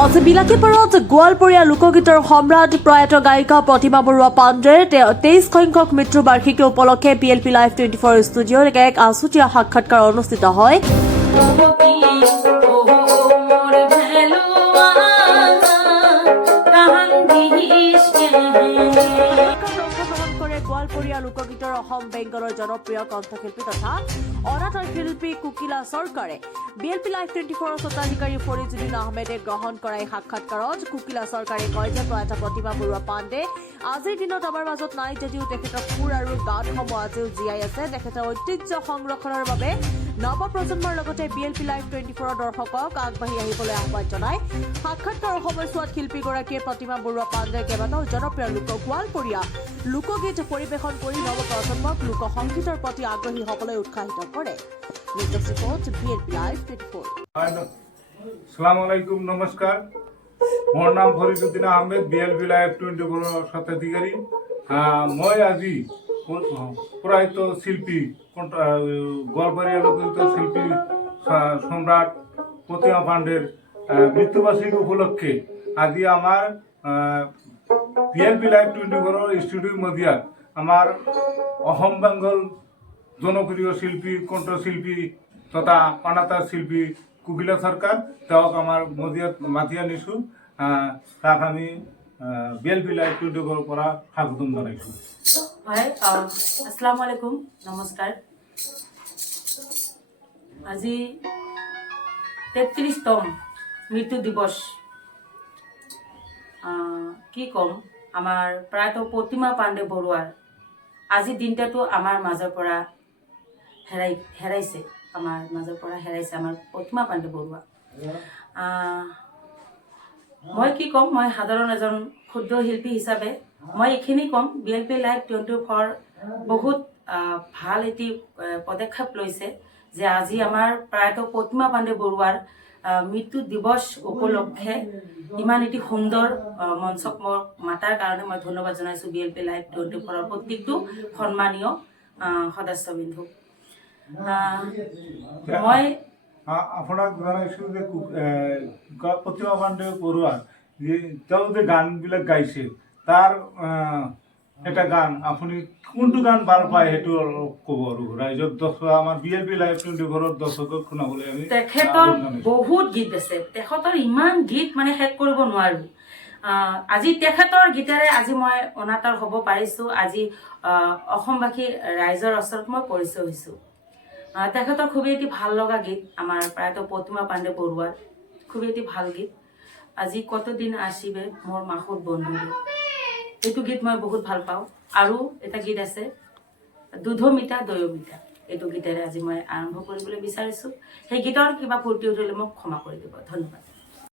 আজি বিলাকীপাৰত গোৱালপৰীয়া লোকগীতৰ সম্ৰাট প্ৰয়াত গায়িকা প্ৰতিমা বৰুৱা পাণ্ডেৰ 23 সংখ্যক মৃত্যু বাৰ্ষিকী উপলক্ষে BLP Live 24 ষ্টুডিঅ'ত এক আছুতীয়া সাক্ষাৎকাৰ অনুষ্ঠিত হয়। গোৱালপৰীয়া লোকগীতৰ অসম বেংগলৰ জনপ্ৰিয় কণ্ঠশিল্পী তথা অনাতাঁৰ শিল্পী কুকিলা চৰকাৰে BLP Live 24 স্বত্বাধিকাৰী ফৰিজুদ্দিন আহমেদে গ্ৰহণ কৰা এই সাক্ষাৎকাৰত কুকিলা চৰকাৰে কয় যে প্ৰয়াত প্ৰতিমা বৰুৱা পাণ্ডে আজিৰ দিনত আমাৰ মাজত নাই যদিও তেখেতৰ সুৰ আৰু গানসমূহ আজিও জীয়াই আছে। তেখেতৰ ঐতিহ্য সংৰক্ষণৰ বাবে নৱপ্ৰজন্মৰ লগতে BLP Live 24 দৰ্শকক আগবাঢ়ি আহিবলৈ আহ্বান জনায়। সাক্ষাৎকাৰৰ সময়ছোৱাত শিল্পীগৰাকীয়ে প্ৰতিমা বৰুৱা পাণ্ডেৰ কেইবাটাও জনপ্ৰিয় গোৱালপৰীয়া লোকগীত পৰিৱেশন কৰি নৱপ্ৰজন্মক লোকসংগীতৰ প্ৰতি আগ্ৰহী হ'বলৈ উৎসাহিত কৰে। News report BLP Live 24। আসসালামু আলাইকুম, নমস্কার। মোর নাম ফরিদুদ্দিন আহমেদ, BLP Live 24 স্বত্বাধিকারী। মই আজি প্রয়াত শিল্পী গোয়ালপাড়িয়া লোকগীত শিল্পী সম্রাট প্রতিমা পাণ্ডের মৃত্যুবার্ষিকী উপলক্ষে আজি আমার BLP Live 24 স্টুডিওর মধ্যে আমার অসম বেঙ্গল জনপ্রিয় শিল্পী কণ্ঠশিল্পী তথা অনাতাঁৰ শিল্পী কুকিলা সৰকাৰ তেওঁক আমাৰ মজিয়াত মাতি আনিছোঁ। তাক আমি BLP Live 24 পৰা স্বাগতম জনাইছোঁ। হয়, আসসালামু আলাইকুম, নমস্কাৰ। আজি 33তম মৃত্যু দিৱস। কি ক'ম, আমাৰ প্ৰয়াত প্ৰতিমা পাণ্ডে বৰুৱাৰ আজি দিনটাতো আমাৰ মাজৰ পৰা হেৰাইছে আমাৰ প্ৰতিমা পাণ্ডে বৰুৱা। মই কি ক'ম, মই সাধাৰণ এজন ক্ষুদ্ৰ শিল্পী হিচাপে মই এইখিনি ক'ম, BLP Live 24 বহুত ভাল এটি পদক্ষেপ লৈছে যে আজি আমাৰ প্ৰয়াত প্ৰতিমা পাণ্ডে বৰুৱাৰ মৃত্যু দিৱস উপলক্ষে ইমান এটি সুন্দৰ মঞ্চক মই মাতাৰ কাৰণে মই ধন্যবাদ জনাইছোঁ BLP Live 24 প্ৰত্যেকটো সন্মানীয় সদস্যবৃন্দক। মই আপোনাক জনাইছোঁ যে প্ৰতিমা পাণ্ডে বৰুৱা তেওঁ যে গানবিলাক গাইছে তাৰ এটা গান আপুনি কোনটো গান ভাল পায় সেইটো অলপ ক'ব আৰু ৰাইজক আমাৰ BLP Live 24 দৰ্শকক শুনাবলৈ আমি। তেখেতৰ বহুত গীত আছে, তেখেতৰ ইমান গীত মানে শেষ কৰিব নোৱাৰোঁ। আজি তেখেতৰ গীতেৰে আজি মই অনাতাঁৰ হ'ব পাৰিছোঁ। আজি অসমবাসী ৰাইজৰ ওচৰত মই পৰিচয় হৈছোঁ। তেখেতৰ খুবেই এটি ভাল লগা গীত আমাৰ প্ৰয়াত প্ৰতিমা পাণ্ডে বৰুৱাৰ খুবেই এটি ভাল গীত, আজি কতদিন আসিবে মোৰ মাহুৰ বন্ধু। এইটো গীত মই বহুত ভাল পাওঁ। আৰু এটা গীত আছে দুধমিতা দয়মিতা, এইটো গীতেৰে আজি মই আৰম্ভ কৰিবলৈ বিচাৰিছোঁ। সেই গীতৰ কিবা ফূৰ্তি উঠিলে মোক ক্ষমা কৰি দিব। ধন্যবাদ।